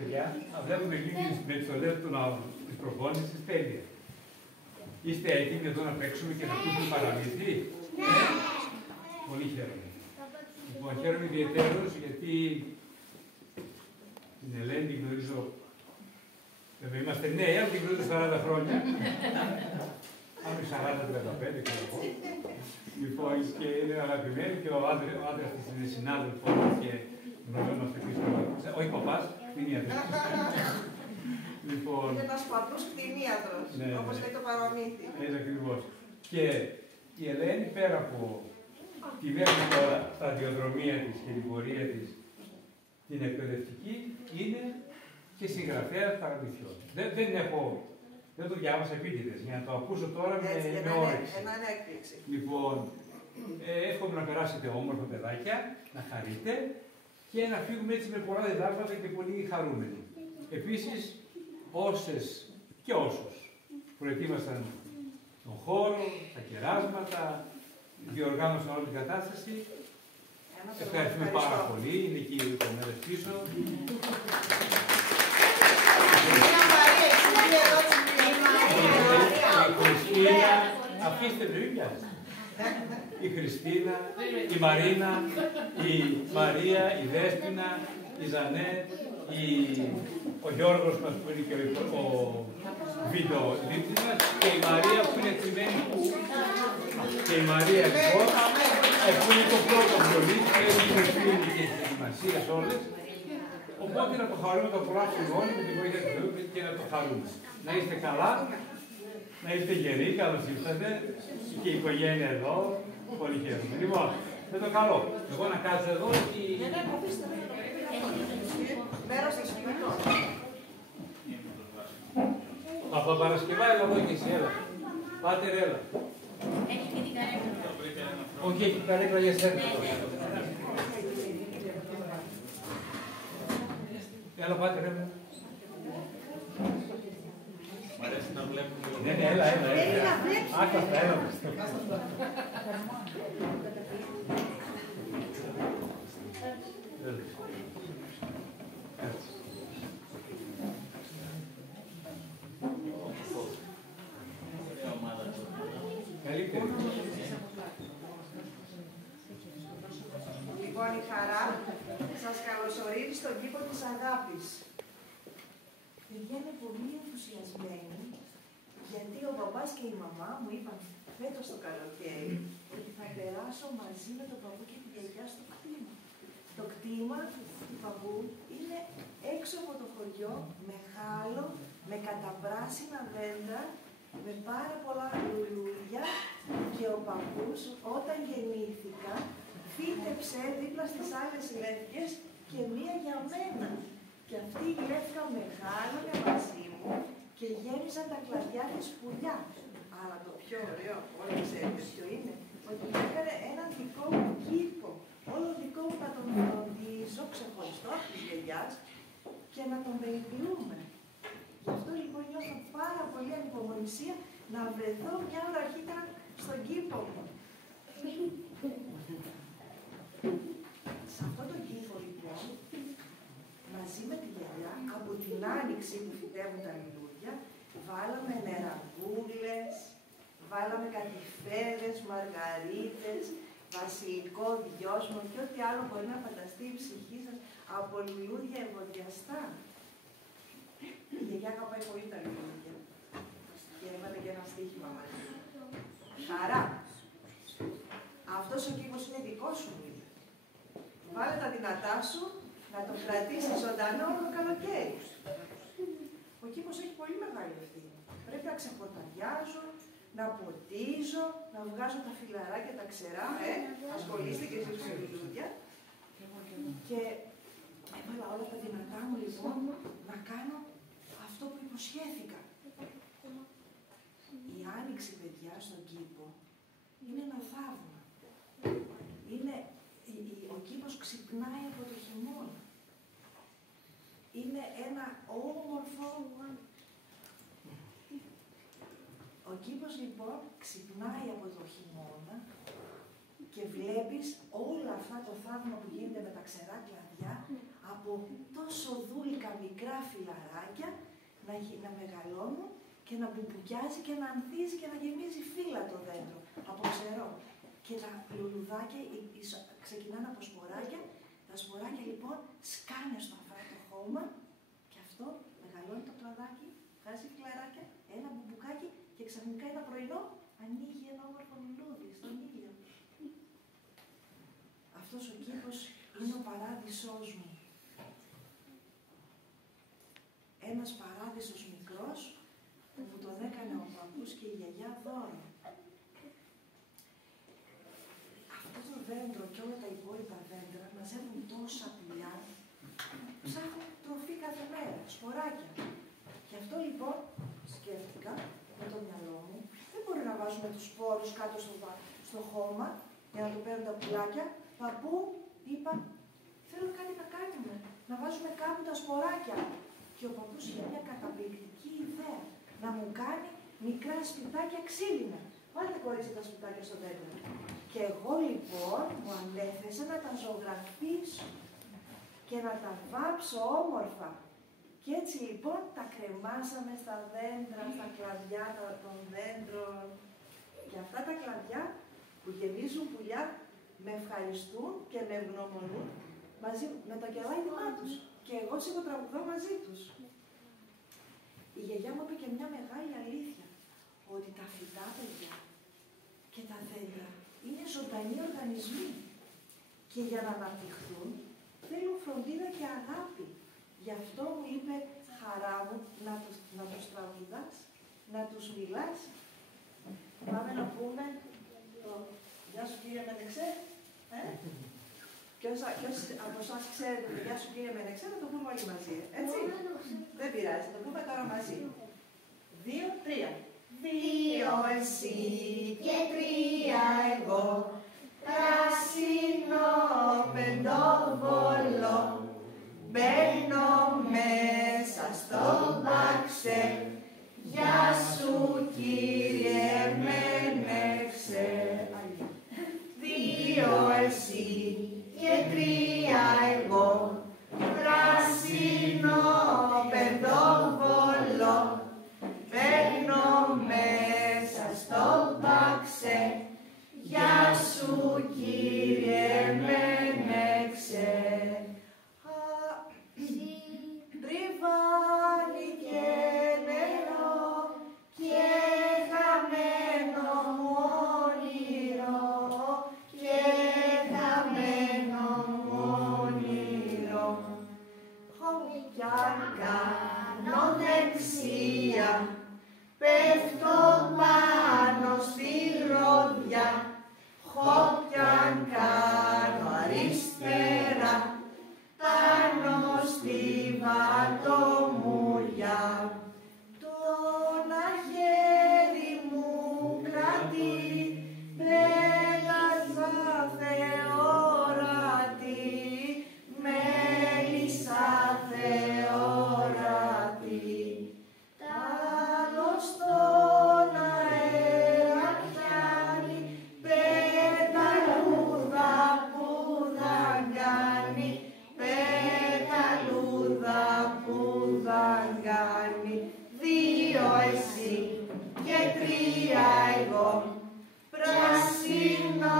παιδιά, βλέπουμε λίγη με τις ολές της προπόνησης τέλεια. Είστε έτοιμοι εδώ να παίξουμε και να ακούσουμε παραμύθι? Ναι. Πολύ χαίρομαι. Λοιπόν, χαίρομαι ιδιαίτερως γιατί την Ελένη την γνωρίζω, βέβαια είμαστε νέοι, αλλά την γνωρίζω 40 χρόνια. Άμει 40-35, ξέρω εγώ. Λοιπόν, και είναι αγαπημένη και ο άντρας της είναι συνάδελφος και γνωριζόμαστε πίσω. Όχι παπάς, κτηνίατρος. Λοιπόν, είναι ένας παππούς κτηνίατρος, όπως λέει το παραμύθι. Έτσι ακριβώς. Και η Ελένη, πέρα από τη μέχρι τώρα σταδιοδρομία της και την πορεία της, την εκπαιδευτική, είναι και συγγραφέας παραμυθιών. Δεν το διάβασα επίτηδες, για να το ακούσω τώρα με όρεξη. Ένα έκπληξη. Λοιπόν, εύχομαι να περάσετε όμορφα παιδάκια, να χαρείτε και να φύγουμε έτσι με πολλά διδάγματα και πολύ χαρούμενοι. Επίσης, όσες και όσους προετοίμασαν τον χώρο, τα κεράσματα, διοργάνωσαν όλη την κατάσταση, ευχαριστούμε πάρα πολύ, είναι εκεί οι κομμάτες πίσω. Η Χριστίνα, αφήστε με, η Χριστίνα, η Μαρίνα, η Μαρία, η Δέσποινα, η Ζανέτ, ο Γιώργος μας που είναι και ο βίντεο λήπτης μας και η Μαρία που είναι κρυμμένη και η Μαρία λοιπόν που είναι το πρώτο βιολί και είναι κρυμμένη και τις ετοιμασίες όλες. Οπότε να το χαρούμε, να το απολαύσουμε όλοι με τη βοήθεια του Θεού και να το χαρούμε. Να είστε καλά, να είστε γεροί, καλώς ήρθατε και η οικογένεια εδώ, πολύ χαίρομαι. Λοιπόν, με το καλό. Εγώ να κάτσω εδώ και... Μέρος της Κύπρου. Από τα Παρασκευά, έλα εδώ και εσύ, έλα. Πάτερ, έλα. Έχει και την καρέκλα. Όχι, έχει την καρέκλα για σένα. Έλα, πάτερ, έλα. Μ' αρέσει να βλέπουμε. Ναι, έλα. Άκαστα, έλα. Λοιπόν, η χαρά σας καλωσορίζει στον κήπο της αγάπης. Παιδιά είναι πολύ ενθουσιασμένοι, γιατί ο μπαμπάς και η μαμά μου είπαν φέτος το καλοκαίρι ότι θα περάσω μαζί με τον παππού και τη γιαγιά στο κτήμα. Το κτήμα του παππού είναι έξω από το χωριό, μεγάλο, με καταπράσινα δέντρα, με πάρα πολλά λουλούδια και ο παππούς όταν γεννήθηκα φύτεψε δίπλα στις άλλες λεύκες και μία για μένα. Και αυτή η λεύκα μεγάλωνε μαζί μου και γέμιζαν τα κλαδιά της πουλιά. Αλλά το πιο ωραίο, όλοι ξέρετε ποιο είναι, ότι έκανε έναν δικό μου κήπο. Όλο δικό μου να τον φροντίζω ξεχωριστό από της γιαγιάς και να τον περιποιούμε. Γι' αυτό λοιπόν νιώθω πάρα πολύ ανυπομονησία να βρεθώ μια ώρα αρχίτερα στον κήπο μου. Σε αυτό το κήπο λοιπόν, μαζί με τη γιαγιά, από την άνοιξη που φυτεύουν τα λουλούδια, βάλαμε νεραγούλες, βάλαμε κατηφέδες, μαργαρίτες, βασιλικό δυόσμο και ό,τι άλλο μπορεί να φανταστεί η ψυχή σας από λουλούδια ευωδιαστά. Η γιαγιά αγαπάει πολύ τα λουλούδια και έβαλε και ένα στοίχημα μαζί. Χαρά! Αυτός ο κήπος είναι δικός σου, είναι. Βάλε τα δυνατά σου να τον κρατήσεις ζωντανό όλο το καλοκαίρι. Ο κήπος έχει πολύ μεγάλη ευθύνη. Πρέπει να ξεπορταριάζω, να ποτίζω, να βγάζω τα φιλαράκια τα ξερά, ασχολείστε και εσείς με λουλούδια. Και έβαλα όλα τα δυνατά μου λοιπόν να κάνω αυτό που υποσχέθηκα. Η άνοιξη, παιδιά, στον κήπο είναι ένα θαύμα. Ο κήπος ξυπνάει από το χειμώνα. Είναι ένα όμορφο... Ο κήπος λοιπόν ξυπνάει από το χειμώνα και βλέπεις όλα αυτά το θαύμα που γίνεται με τα ξερά κλαδιά από τόσο δούλικα μικρά φιλαράκια να μεγαλώνουν και να μπουμπουκιάζει και να ανθίζει και να γεμίζει φύλλα το δέντρο από ξερό. Και τα λουλουδάκια ξεκινάνε από σποράκια. Τα σποράκια λοιπόν σκάνε στο αφράτο χώμα και αυτό μεγαλώνει το κλαδάκι, βγάζει φιλαράκια, ένα μπουμπουκάκι και ξαφνικά ένα πρωινό ανοίγει ένα όμορφο λουλούδι στον ήλιο. Αυτός ο κήπος είναι ο παράδεισός μου. Ένας παράδεισος μικρός που μου τον έκανε ο παππούς και η γιαγιά δώρο. Αυτό το δέντρο και όλα τα υπόλοιπα δέντρα μαζεύουν τόσα πουλιά, ψάχνουν τροφή κάθε μέρα, σποράκια. Γι' αυτό λοιπόν σκέφτηκα με το μυαλό μου, δεν μπορεί να βάζουμε τους σπόρους κάτω στο χώμα για να το παίρνουν τα πουλάκια. Παππού, είπα, θέλω κάτι να κάνουμε, να βάζουμε κάπου τα σποράκια. Και ο παππούς είχε μια καταπληκτική ιδέα, να μου κάνει μικρά σπιτάκια ξύλινα. Βάλτε κορίτσι τα σπιτάκια στο δέντρο. Και εγώ λοιπόν μου ανέθεσα να τα ζωγραφίσω και να τα βάψω όμορφα. Και έτσι λοιπόν τα κρεμάσαμε στα δέντρα, στα κλαδιά των δέντρων. Και αυτά τα κλαδιά που γεμίζουν πουλιά με ευχαριστούν και με ευγνωμονούν μαζί με το κελάιδημά τους. Και εγώ τραγουδώ μαζί τους. Η γιαγιά μου είπε και μια μεγάλη αλήθεια, ότι τα φυτά παιδιά και τα δέντρα είναι ζωντανοί οργανισμοί. Και για να αναπτυχθούν θέλουν φροντίδα και αγάπη. Γι' αυτό μου είπε, χαρά μου, να τους τραγουδάς, να τους μιλάς. Πάμε να πούμε το «Γεια σου κύριε Μενεξέ». Ποιος από εσάς ξέρετε το «Γεια σου κύριε Μενεξέ», θα το πούμε όλοι μαζί. Έτσι. Δεν πειράζει, θα το πούμε τώρα μαζί. 2, 3. 2 εσύ και 3 εγώ, πράσινο πεντόβολο, μπαίνω μέσα στο μπαξέ. Γεια σου κύριε Μενεξέ. 2 εσύ και 3 εγώ, πράσινο πεντόβολο, μπαίνω μέσα στο μπαξέ. Γεια σου κύριε Μενεξέ. Τριβάνι και νερό και χαμένο μου όνειρο, και χαμένο μου όνειρο. Κι αν κάνω δεξιά, πέφτω πάνω στη ρόδια. Κι αν κάνω αριστερά, πάνω στη βατομουριά. Το ένα χέρι μου κρατεί, πέταζα θεόρατη, μέλισσα θεόρατη. Τ' άλλο στον αέρα πιάνει, πεταλούδα που δαγκάνει, πεταλούδα που δαγκάνει. 2 εσύ και 3 εγώ, πράσινο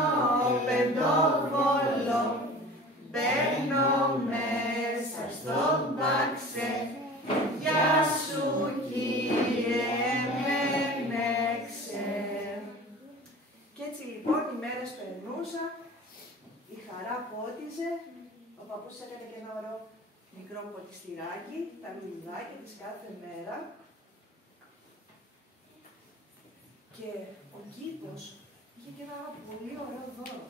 πεντόβολο, μπαίνω μέσα στο μπαξέ. Γεια σου κύριε Μενεξέ. Κι έτσι λοιπόν οι μέρες περνούσαν, η χαρά πότιζε, ο παππούς έκανε και ένα ωραίο μικρό ποτιστηράκι, τα λουλουδάκια της κάθε μέρα. Και ο κήπος είχε και ένα πολύ ωραίο δώρο.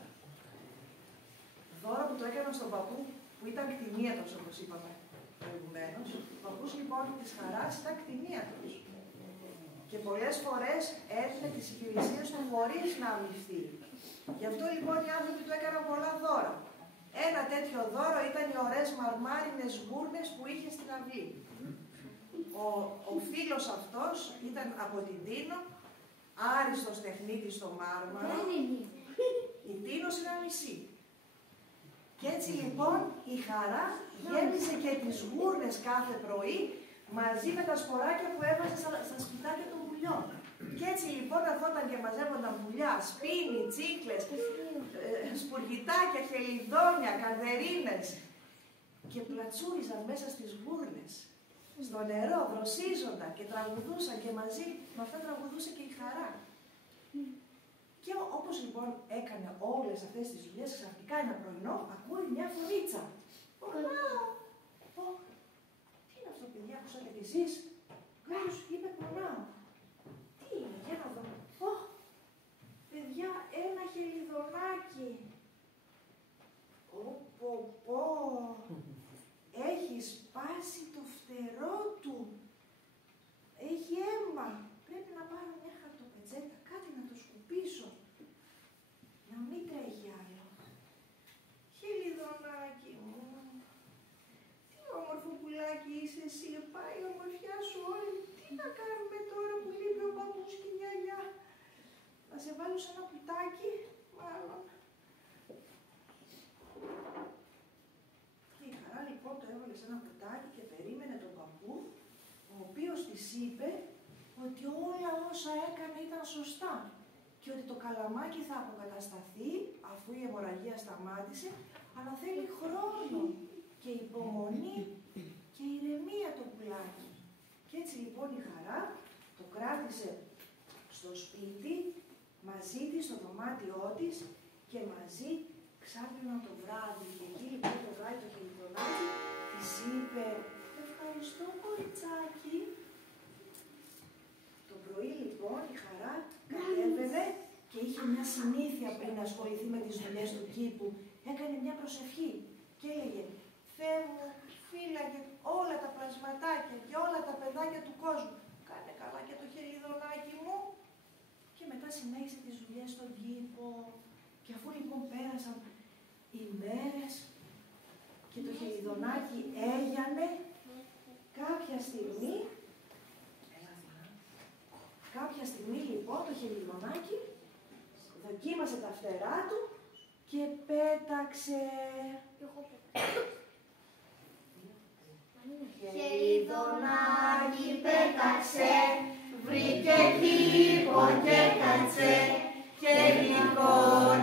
Δώρο που το έκανα στον παππού, που ήταν κτηνίατος, όπως είπαμε προηγουμένως. Ο παππούς λοιπόν της χαράς ήταν κτηνίατος. Και πολλές φορές έδινε τις υπηρεσίες του χωρίς να αμοιφθεί. Γι' αυτό λοιπόν οι άνθρωποι του έκαναν πολλά δώρα. Ένα τέτοιο δώρο ήταν οι ωραίες μαρμάρινες γούρνες που είχε στην αυλή. Ο φίλος αυτός ήταν από την Τίνο, άριστος τεχνίτης στο μάρμαρο. Η Τίνος είναι νησί. Και έτσι λοιπόν η Χαρά γέμισε και τις γούρνες κάθε πρωί μαζί με τα σποράκια που έβαζε στα σπιτάκια των πουλιών. Και έτσι λοιπόν ερχόταν και μαζεύονταν πουλιά, σπίνι, τσίκλες, σπουργητάκια, χελιδόνια, καρδερίνες και πλατσούριζαν μέσα στις γούρνες. Στο νερό δροσίζονταν και τραγουδούσαν και μαζί με αυτά τραγουδούσε και η Χαρά. Και όπως λοιπόν έκανε όλες αυτές τις δουλειές, ξαφνικά ένα πρωινό ακούει μια φωνήτσα. Πονάω! Τι είναι αυτό, παιδιά, ακούσατε κι εσείς? Κάποιος είπε πονάω. Τι είναι, για να δω. Παιδιά, ένα χελιδονάκι. Πω. Έχει σπάσει το φτερό του. Έχει αίμα. Πρέπει να πάρω μια χαρτοπετσέτα, κάτι να το σκουπίσω. Να μην τρέχει άλλο. Χελιδονάκι μου. Τι όμορφο πουλάκι είσαι εσύ. Πάει η ομορφιά σου όλη. Τι να κάνουμε τώρα που λείπει ο παππούς και η γιαγιά? Να σε βάλω σε ένα κουτάκι, μάλλον. Και η Χαρά λοιπόν το έβαλε σε ένα κουτάκι και περίμενε τον παππού, ο οποίος της είπε ότι όλα όσα έκανε ήταν σωστά και ότι το καλαμάκι θα αποκατασταθεί αφού η αιμορραγία σταμάτησε, αλλά θέλει χρόνο και υπομονή και ηρεμία το πουλάκι. Και έτσι λοιπόν η Χαρά το κράτησε στο σπίτι, μαζί της, στο δωμάτιό της και μαζί ξάπλυναν το βράδυ. Και εκεί λοιπόν το βράδυ το χελιδονάκι της είπε «Ευχαριστώ κοριτσάκι». Το πρωί λοιπόν η Χαρά κατέβαινε και είχε μια συνήθεια πριν να ασχοληθεί με τις δουλειές του κήπου. Έκανε μια προσευχή και έλεγε «Θεέ μου, φύλαγε όλα τα πλασματάκια και όλα τα παιδάκια του κόσμου. Κάνε καλά και το χελιδονάκι μου». Και μετά συνέχισε τις δουλειές στον κήπο. Και αφού λοιπόν πέρασαν οι μέρες και το χελιδονάκι έγιανε, κάποια στιγμή λοιπόν το χελιδονάκι δοκίμασε τα φτερά του και πέταξε. Χελιδονάκι πέταξε, βρήκε κήπο και κάτσε, και γλυκό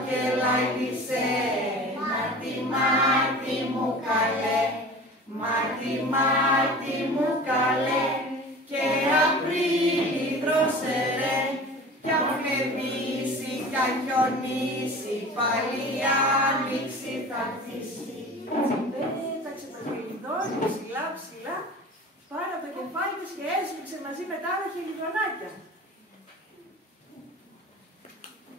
και λαϊδισέ. Μάρτι μου καλέ, μάρτι μου καλέ, και Απρίλη δρόσερε, κι αν φεβήσει κι αν χιονίσει, πάλι η άνοιξη θα χτίσει. Πέταξε το χελιδόνι ψηλά, πάνω από το κεφάλι της και έσφιξε μαζί με τα άλλα χελιδονάκια.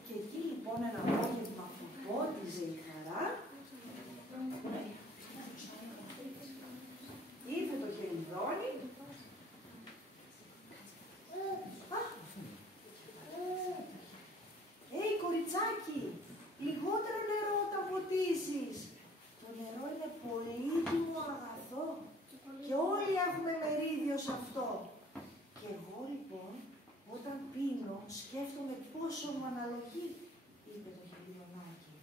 Και εκεί λοιπόν ένα απόγευμα που πότιζε η Χαρά, ήρθε το χελιδόνι. Κοριτσάκι, λιγότερο νερό όταν ποτίσεις. Το νερό είναι πολύτιμο αγαθό και όλοι έχουμε μερίδιο σε αυτό. Και εγώ λοιπόν, όταν πίνω, σκέφτομαι πόσο μου αναλογεί, είπε το χελιδονάκι.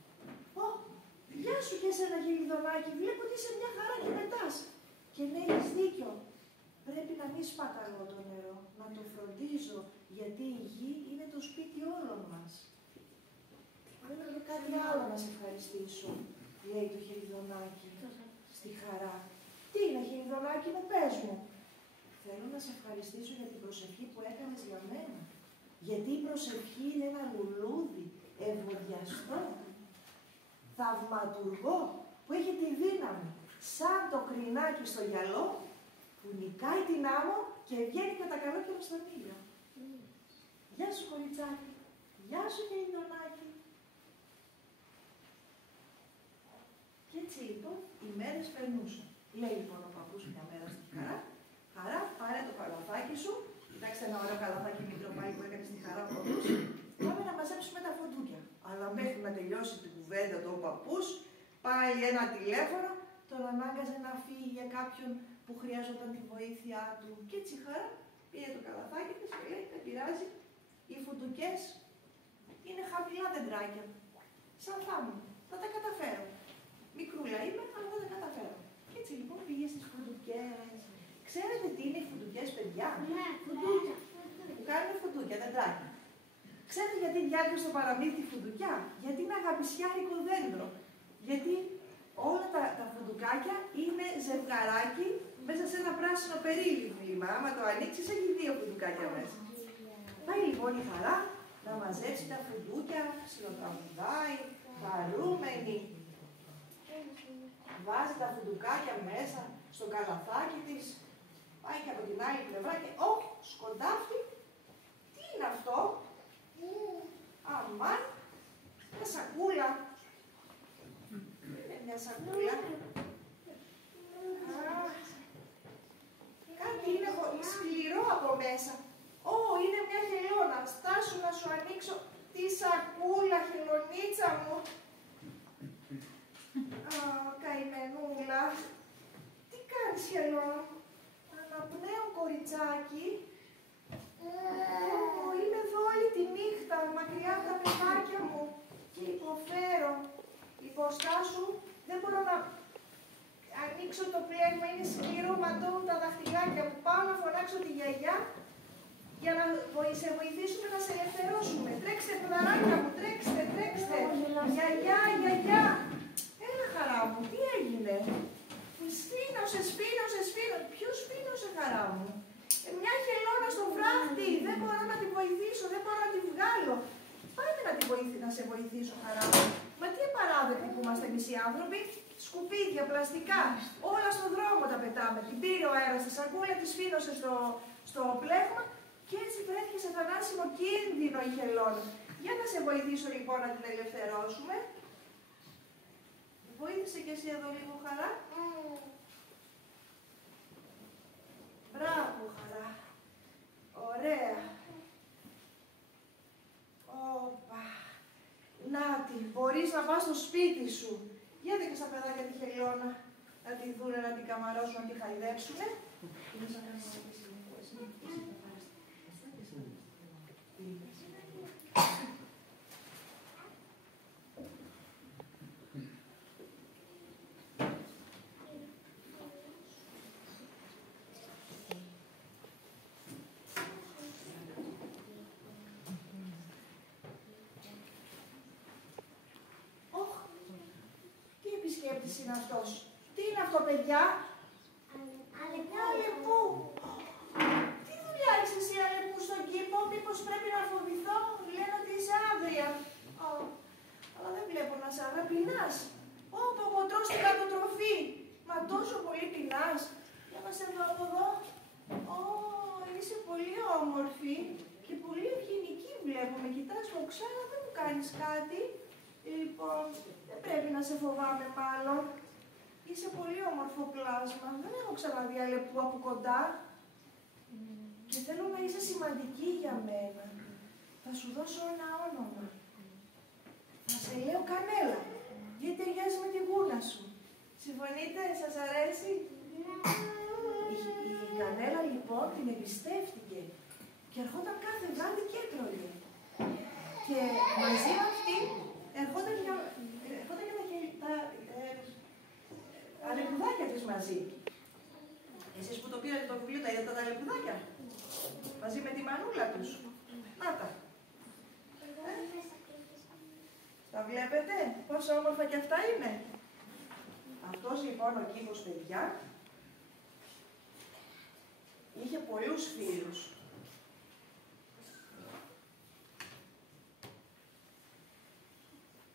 Γεια σου και εσένα χελιδονάκι, βλέπω ότι είσαι μια χαρά και πετάς. Και ναι, έχεις δίκιο. Πρέπει να μην σπαταλώ το νερό, να το φροντίζω, γιατί η γη είναι το σπίτι όλων μας. Δεν έχω κάτι άλλο να σε ευχαριστήσω, λέει το χελιδονάκι στη Χαρά. Τι είναι, χελιδονάκι μου, πες μου. Θέλω να σε ευχαριστήσω για την προσευχή που έκανες για μένα. Γιατί η προσευχή είναι ένα λουλούδι, ευωδιαστό, θαυματουργό, που έχει τη δύναμη, σαν το κρινάκι στο γυαλό, που νικάει την άμμο και βγαίνει κατά καλό καιρό στον ήλιο. Γεια σου, κοριτσάκι. Γεια σου, χελιδονάκι. Και έτσι λοιπόν οι μέρες περνούσαν. Λέει λοιπόν ο παππούς μια μέρα στη Χαρά, Χαρά, πάρε το καλαθάκι σου. Κοιτάξτε ένα ωραίο καλαθάκι μικρό πάλι που έκανε στη Χαρά παππούς. Πάμε να μαζέψουμε τα φοντούκια. Αλλά μέχρι να τελειώσει την κουβέντα του ο παππούς, πάει ένα τηλέφωνο, τον ανάγκαζε να φύγει για κάποιον που χρειάζονταν τη βοήθειά του. Και έτσι η Χαρά πήρε το καλαθάκι της και λέει: δεν πειράζει, οι φουντουκές είναι χαμηλά δεντράκια. Σαν θάμνο, θα τα καταφέρω. Μικρούλα είμαι, αλλά δεν τα καταφέρω. Και έτσι λοιπόν πήγε στις φουντουκιές. Ξέρετε τι είναι οι φουντουκιές, παιδιά? Ναι, φουντούκια. Που κάνουν φουντούκια, δεντράκια. Ξέρετε γιατί διάκρισε στο παραμύθι φουντουκιά? Γιατί είναι αγαπησιάρικο δέντρο. Γιατί όλα τα φουντουκάκια είναι ζευγαράκι μέσα σε ένα πράσινο περίλημα. Άμα το ανοίξεις, έχει 2 φουντουκάκια μέσα. Πάει λοιπόν η χαρά να μαζέψει τα φουντούκια, ψιλοτραγουδάει, χαρούμενη. Βάζει τα φουντουκάκια μέσα στο καλαθάκι της. Πάει και από την άλλη πλευρά και όχι, σκοντάφτει. Τι είναι αυτό? Αμάν, μια σακούλα. Είναι μια σακούλα. Κάτι είναι σκληρό από μέσα. Είναι μια χελώνα. Στάσου να σου ανοίξω τη σακούλα, χελονίτσα μου. Καημενούλα. Τι κάνεις, χελώνα? Αναπνέω, κοριτσάκι. Είμαι εδώ όλη τη νύχτα, μακριά από τα παιδάκια μου και υποφέρω. Υποστάσου, δεν μπορώ να ανοίξω το πλέγμα, είναι σκληρό, ματώνουν τα δαχτυλάκια μου. Πάω να φωνάξω τη γιαγιά για να σε βοηθήσουμε να σε ελευθερώσουμε. Τρέξτε, παιδαράκια μου, τρέξτε, τρέξτε. Γιαγιά, γιαγιά. Έλα, χαρά μου, τι έγινε? Σφήνωσε, σφήνωσε, σφήνωσε. Ποιος σφήνωσε, χαρά μου? Μια χελώνα στο φράχτη. Δεν μπορώ να τη βοηθήσω, δεν μπορώ να τη βγάλω. Πάμε να σε βοηθήσω, χαρά μου. Μα τι απαράδεκτοι που είμαστε εμείς οι άνθρωποι. Σκουπίδια, πλαστικά, όλα στον δρόμο τα πετάμε. Την πήρε ο αέρας στη σακούλα, τη σφήνωσε στο πλέγμα και έτσι βρέθηκε σε θανάσιμο κίνδυνο η χελώνα. Για να σε βοηθήσω λοιπόν να την ελευθερώσουμε. Βοήθησε και εσύ εδώ λίγο, χαρά. Μπράβο, χαρά. Ωραία. Όπα. Νάτι, μπορείς να πας στο σπίτι σου. Για δείτε στα παιδάκια τη χελώνα. Να τη δούνε, να την καμαρώσουν, να τη χαϊδέψουνε. Επισκέπτης είναι αυτός. Τι είναι αυτό, παιδιά? Αλεπού. Τι δουλειά είσαι εσύ, Αλεπού, στον κήπο? Μήπως πρέπει να φοβηθώ? Λένε ότι είσαι άγρια. Αλλά δεν βλέπω να σε αγαπηνάς. Πω, τρως την κατοτροφή. Μα τόσο πολύ πεινάς. Για να σε δω από εδώ. Είσαι πολύ όμορφη και πολύ ευγενική βλέπω. Με κοιτάς μου ξανά, δεν μου κάνεις κάτι. Λοιπόν, δεν πρέπει να σε φοβάμαι μάλλον. Είσαι πολύ όμορφο πλάσμα. Δεν έχω ξαναδεί Αλεπού από κοντά. Και θέλω να είσαι σημαντική για μένα. Θα σου δώσω ένα όνομα. Θα σε λέω Κανέλα. Γιατί ταιριάζει με τη γούνα σου. Συμφωνείτε, σας αρέσει? Η Κανέλα λοιπόν την εμπιστεύτηκε. Και ερχόταν κάθε βράδυ και έτρωγε. Και μαζί με αυτή ερχόταν και τα αλεπουδάκια της μαζί. Εσείς που το πήρατε το βιβλίο, τα είδατε τα αλεπουδάκια. Μαζί με τη μανούλα τους. Να τα. Τα βλέπετε, πόσο όμορφα και αυτά είναι. Αυτός λοιπόν ο κήπος, παιδιά, είχε πολλούς φίλους.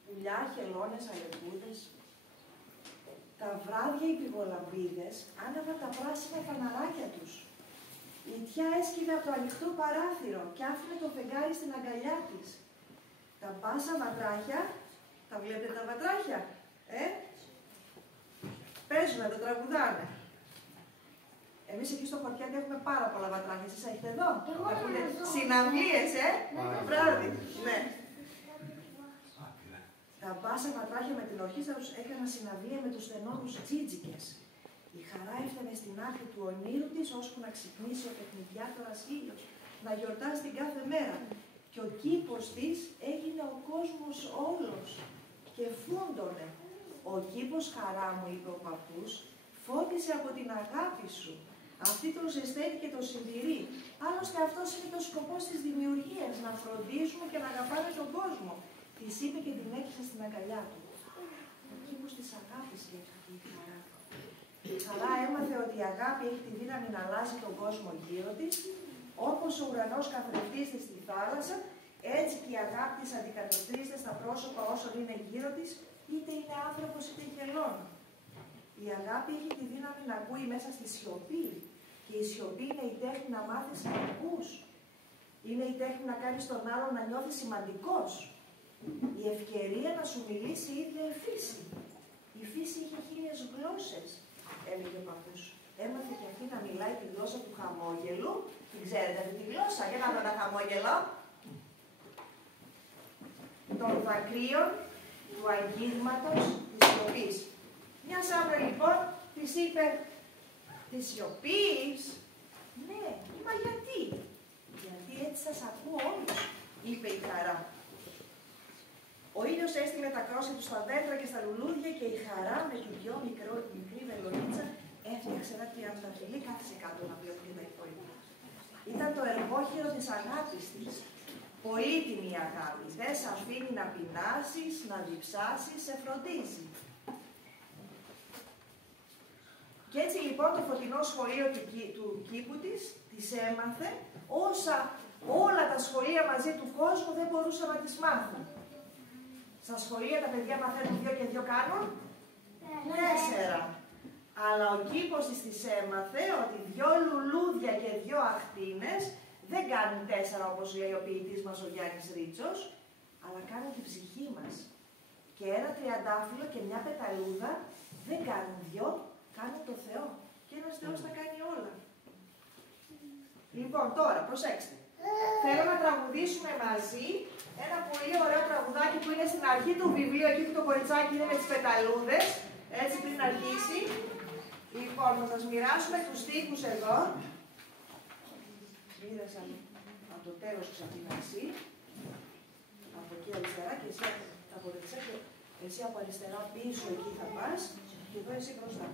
Πουλιά, χελώνες, αλεπούδες. Τα βράδια οι πηγολαμπίδες άναβαν τα πράσινα φαναράκια τους. Η Λιτιά έσκυβε από το ανοιχτό παράθυρο και άφηνε το φεγγάρι στην αγκαλιά της. Τα μπάσα βατράχια, τα βλέπετε τα βατράχια, παίζουνε, τα τραγουδάνε. Εμείς εκεί στο χωριάτι έχουμε πάρα πολλά βατράχια. Εσείς έχετε εδώ? Έχετε συναυλίες, βράδυ. Ναι. Τα μπάσα βατράχια με την ορχήστρα τους έκαναν συναυλία με τους τενόρους τζίτζικες. Η χαρά έφτανε στην άκρη του ονείρου της, ώσπου να ξυπνήσει ο παιχνιδιάτορας ήλιος, να γιορτάσει την κάθε μέρα. Και ο κήπος της έγινε ο κόσμος όλος και φούντωνε. Ο κήπος χαρά μου, είπε ο παππούς, φώτισε από την αγάπη σου. Αυτή τον ζεσταίνει και τον συντηρεί. Άλλωστε αυτός είναι το σκοπός της δημιουργίας, να φροντίζουμε και να αγαπάμε τον κόσμο. Της είπε και την έκλεισε στην αγκαλιά του. Ο κήπος της αγάπης, λέει αυτή η χαρά. Η χαρά έμαθε ότι η αγάπη έχει τη δύναμη να αλλάζει τον κόσμο γύρω της, όπως ο ουρανός καθρεφτίζεται στη θάλασσα, έτσι και η αγάπη της αντικατοπτρίζεται στα πρόσωπα όσων είναι γύρω της, είτε είναι άνθρωπος είτε γελών. Η αγάπη έχει τη δύναμη να ακούει μέσα στη σιωπή. Και η σιωπή είναι η τέχνη να μάθεις να ακούς. Είναι η τέχνη να κάνεις τον άλλον να νιώθει σημαντικός. Η ευκαιρία να σου μιλήσει η ίδια η φύση. Η φύση είχε 1000 γλώσσες, έλεγε ο παππούς. Έμαθε και αυτή να μιλάει τη γλώσσα του χαμόγελου. Την ξέρετε αυτή τη γλώσσα? Για να δω ένα χαμόγελο. Των δακρύων, του αγγίγματος, της σιωπής. Μια σάβρα λοιπόν της είπε, της σιωπής? Ναι, μα γιατί? Γιατί έτσι σας ακούω όλους, είπε η χαρά. Ο ήλιος έστειλε τα κρόσια του στα δέντρα και στα λουλούδια και η χαρά με την πιο μικρή βελονίτσα έφτιαξε ένα τριανταφυλλί, κάθισε κάτω να βλέπει και τα υπόλοιπα. Ήταν το εργόχειρο της αγάπης της. Πολύτιμη η αγάπη. Δεν σε αφήνει να πεινάσεις, να διψάσεις, σε φροντίζει. Και έτσι λοιπόν το φωτεινό σχολείο του κήπου της έμαθε όσα όλα τα σχολεία μαζί του κόσμου δεν μπορούσαν να τις μάθουν. Στα σχολεία τα παιδιά μαθαίνουν 2 και 2 κάνουν 4. Αλλά ο κήπος της έμαθε ότι 2 λουλούδια και 2 αχτίνες δεν κάνουν 4 όπως λέει ο ποιητής μας ο Γιάννης Ρίτσος, αλλά κάνουν την ψυχή μας. Και ένα τριαντάφυλλο και μια πεταλούδα δεν κάνουν 2, κάνουν το Θεό. Και ένας Θεός τα κάνει όλα. Λοιπόν, τώρα, προσέξτε. Θέλω να τραγουδήσουμε μαζί ένα πολύ ωραίο τραγουδάκι που είναι στην αρχή του βιβλίου, εκεί που το κοριτσάκι είναι με τις πεταλούδες, έτσι πριν αρχίσει. Λοιπόν, θα σας μοιράσουμε τους στίχους εδώ. Μοίρασα από το τέλος ξεκινά εσύ, από εκεί αριστερά και εσύ από δεξιά και εσύ από αριστερά πίσω εκεί θα πας και εδώ εσύ μπροστά.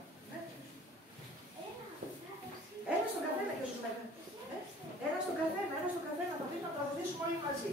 Ένα στον καθένα και σου μετά. Ένα στον καθένα, θα πει να τραγουδήσουμε όλοι μαζί.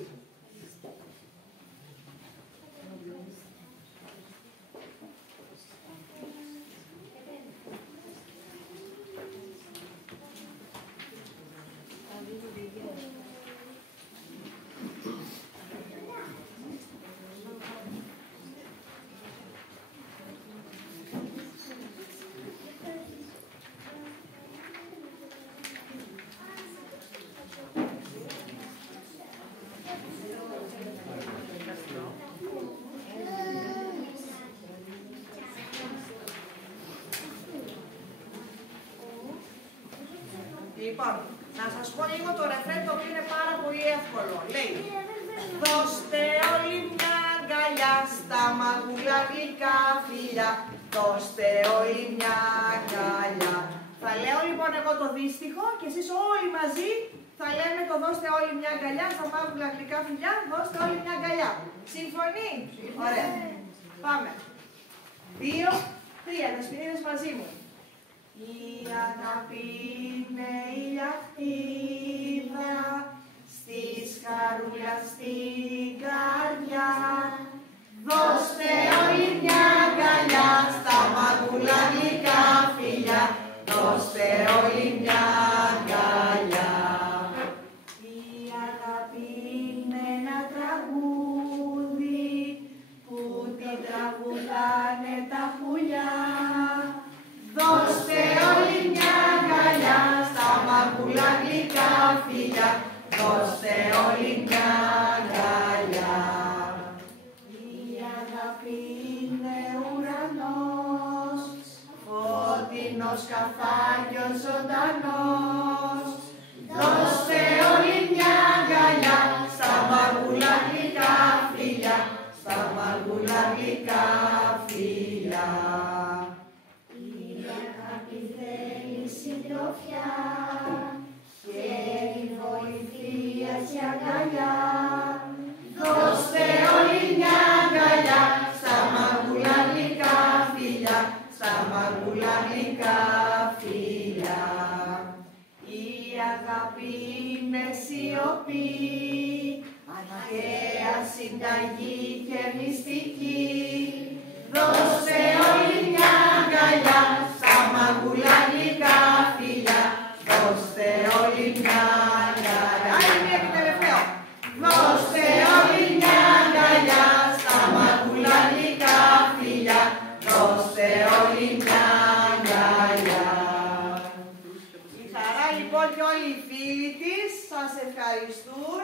Λοιπόν, να σας πω λίγο το ρεφρέν το οποίο είναι πάρα πολύ εύκολο. Λέει, δώστε όλοι μια αγκαλιά στα μαγουλά γλυκά φιλιά. Δώστε όλοι μια αγκαλιά. Θα λέω λοιπόν εγώ το δύστιχο και εσείς όλοι μαζί θα λέμε το δώστε όλοι μια αγκαλιά στα μαγουλά γλυκά φιλιά. Δώστε όλοι μια αγκαλιά. Συμφωνεί? Ωραία. Πάμε. 2, 3, δεσποινίδες μαζί μου. Η αγάπη είναι η λαχτίδα στις χαρούλια στην καρδιά. Δώστε όλοι μια αγκαλιά στα μαγουλά γλυκά φιλιά. Δώστε όλοι μια αγκαλιά. Η αγάπη είναι ένα τραγούδι που την τραγουδάνε τα πουλιά. Δώστε όλοι μια αγκαλιά στα μαγουλά γλυκά φιλιά. Δώστε όλοι μια αγκαλιά. Η αγάπη είναι ουρανός, φωτεινός καφάγιος ζωντανός. Δώστε όλοι μια αγκαλιά στα μαγουλά γλυκά φιλιά. Στα μαγουλά γλυκά φιλιά. Συντροφιά και η βοηθεία σε αγκαλιά. Δώστε όλοι μια αγκαλιά στα μαγουλά γλυκά αγάπη είναι σιωπή, αρχαία συνταγή και μυστική. Δώστε όλοι μια αγκαλιά στα μαγκουλανικά φιλιά. Δώστε όλοι μια αγκαλιά. Είναι το τελευταίο. Δώστε όλοι μια αγκαλιά στα μαγκουλανικά φιλιά. Δώστε όλοι μια αγκαλιά. Η Χαρά λοιπόν και όλοι οι φίλοι της σας ευχαριστούν.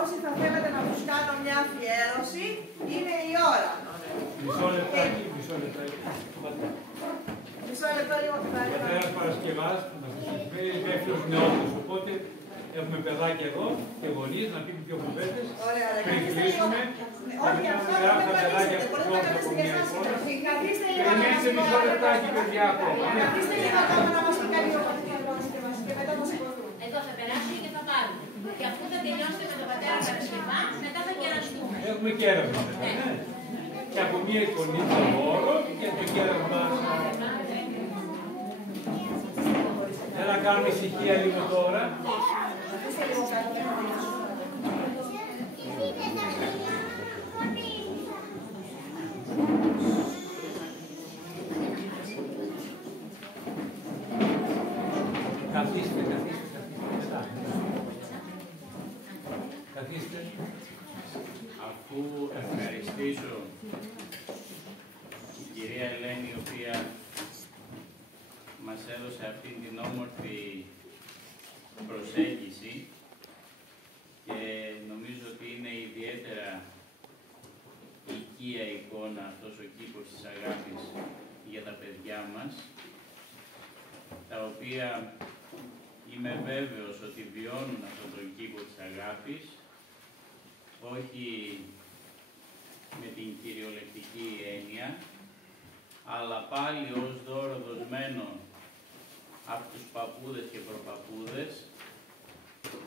Όσοι θα θέλετε να τους κάνω μια αφιέρωση, είναι η ώρα. Μισό λεπτάκι. Μισό λεπτό λίγο που θα Ο Πατέρας Παρασκευάς μας φέρει υπεύθυνος νεότητας, οπότε έχουμε παιδάκια εδώ και γονείς να πείτε δύο κουβέντες. Πριν κλείσουμε, όχι, αυτό δεν τα παιδάκια που μπορείτε να πρόκειται καθίσετε από μια για εικόνα. καθίστε λίγο να μας Περιμένετε μισό λεπτάκι, παιδιά, ακόμα. Καθίστε λίγο ακόμα να μας πει καλή ο Πατέρας και μετά θα σηκωθούν. Εδώ θα περάσουμε και θα πάρουμε. Και αφού θα τελειώσετε με τον Πατέρα Παρασκευά, μετά θα κεραστούμε. Έχουμε κέρασμα, ναι. Και από μια εικονή το δώρο και το κέρασμα. Δεν να κάνουμε ησυχία λίγο τώρα. Καθίστε. Καθίστε. Αφού ευχαριστήσω την κυρία Ελένη, η οποία μας έδωσε αυτή την όμορφη προσέγγιση και νομίζω ότι είναι ιδιαίτερα οικία εικόνα αυτός ο κήπος της αγάπης για τα παιδιά μας, τα οποία είμαι βέβαιος ότι βιώνουν αυτόν τον κήπο της αγάπης, όχι με την κυριολεκτική έννοια, αλλά πάλι ως δώρο δοσμένο από τους παππούδες και προπαππούδες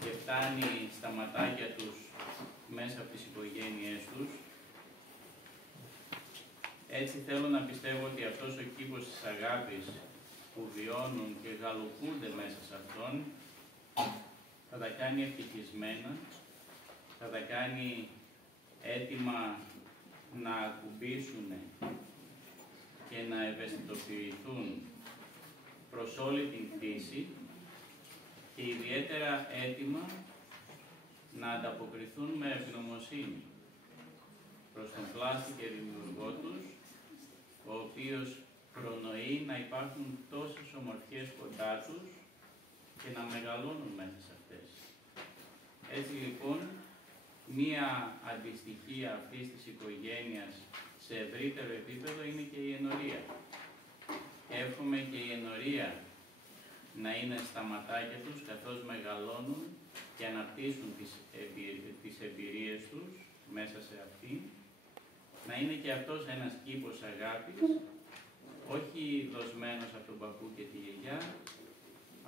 και φτάνει στα ματάκια τους μέσα από τις οικογένειές τους. Έτσι θέλω να πιστεύω ότι αυτός ο κήπος της αγάπης που βιώνουν και γαλοπούνται μέσα σε αυτόν θα τα κάνει ευτυχισμένα, θα τα κάνει έτοιμα να ακουμπήσουν και να ευαισθητοποιηθούν προς όλη την κτήση και ιδιαίτερα έτοιμα να ανταποκριθούν με ευγνωμοσύνη προς τον πλάστη και δημιουργό τους, ο οποίος προνοεί να υπάρχουν τόσες ομορφιές κοντά τους και να μεγαλώνουν μέσα σε αυτές. Έτσι λοιπόν, μία αντιστοιχία αυτής της οικογένειας σε ευρύτερο επίπεδο είναι και η ενορία. Εύχομαι και η ενορία να είναι στα ματάκια τους καθώς μεγαλώνουν και αναπτύσσουν τις εμπειρίες τους μέσα σε αυτή, να είναι και αυτός ένας κήπος αγάπης, όχι δοσμένος από τον παππού και τη γιαγιά,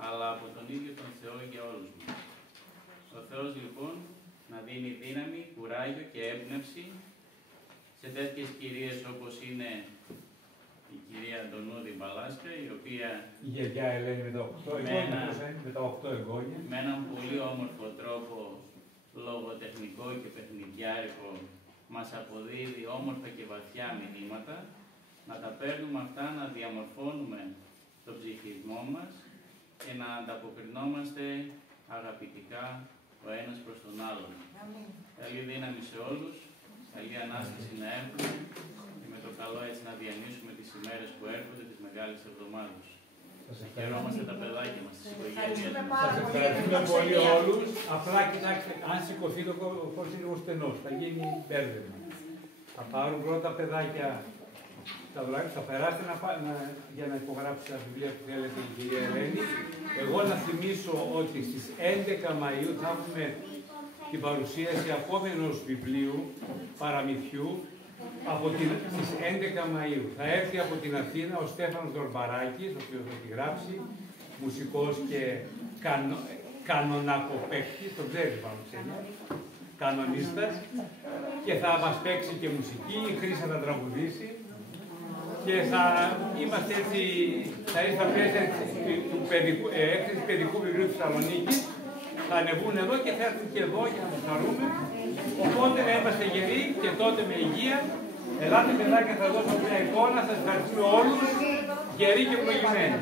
αλλά από τον ίδιο τον Θεό για όλους μας. Ο Θεός λοιπόν να δίνει δύναμη, κουράγιο και έμπνευση σε τέτοιες κυρίες όπως είναι η κυρία Αντωνούδη Μπαλάσκα, η οποία η γιαγιά Ελένη με τα 8 εγγόνια, με έναν πολύ όμορφο τρόπο λογοτεχνικό και παιχνιδιάρικο μας αποδίδει όμορφα και βαθιά μηνύματα, να τα παίρνουμε αυτά, να διαμορφώνουμε τον ψυχισμό μας και να ανταποκρινόμαστε αγαπητικά ο ένας προς τον άλλον. Καλή δύναμη σε όλους, καλή Ανάσταση να έχουμε και με το καλό έτσι να διανύσουμε τις ημέρες που έρχονται, τις μεγάλες εβδομάδες. Χαιρόμαστε τα παιδάκια μας, τις οικογένειες μας. Σας ευχαριστούμε πολύ όλους. Απλά κοιτάξτε, αν σηκωθεί το χώρος είναι λίγο στενός, θα γίνει μπέρδεμα. Θα πάρουν πρώτα παιδάκια τα βράδια, θα περάσετε για να υπογράψετε τα βιβλία που θέλετε η κυρία Ελένη. Εγώ να θυμίσω ότι στις 11 Μαΐου θα έχουμε την παρουσίαση ακόμη ενός βιβλίου παραμυθιού στις 11 Μαΐου. Θα έρθει από την Αθήνα ο Στέφανος Δορμπαράκης, ο οποίος θα τη γράψει, μουσικός και κανονακοπαίκτης, το ξέρεις πάνω ξένια, κανονίστας, και θα μας παίξει και μουσική, η Χρύσα θα τραγουδήσει και θα είμαστε έτσι, θα είσαι στα πλαίσια του έκθεση παιδικού βιβλίου του Θεσσαλονίκης, θα ανεβούν εδώ και θα έρθουν και εδώ για να τους χαρούμε. Οπότε να είμαστε γεροί και τότε με υγεία. Ελάτε παιδάκια, θα δώσω μια εικόνα, σας ευχαριστούμε όλους, γεροί και ευλογημένοι.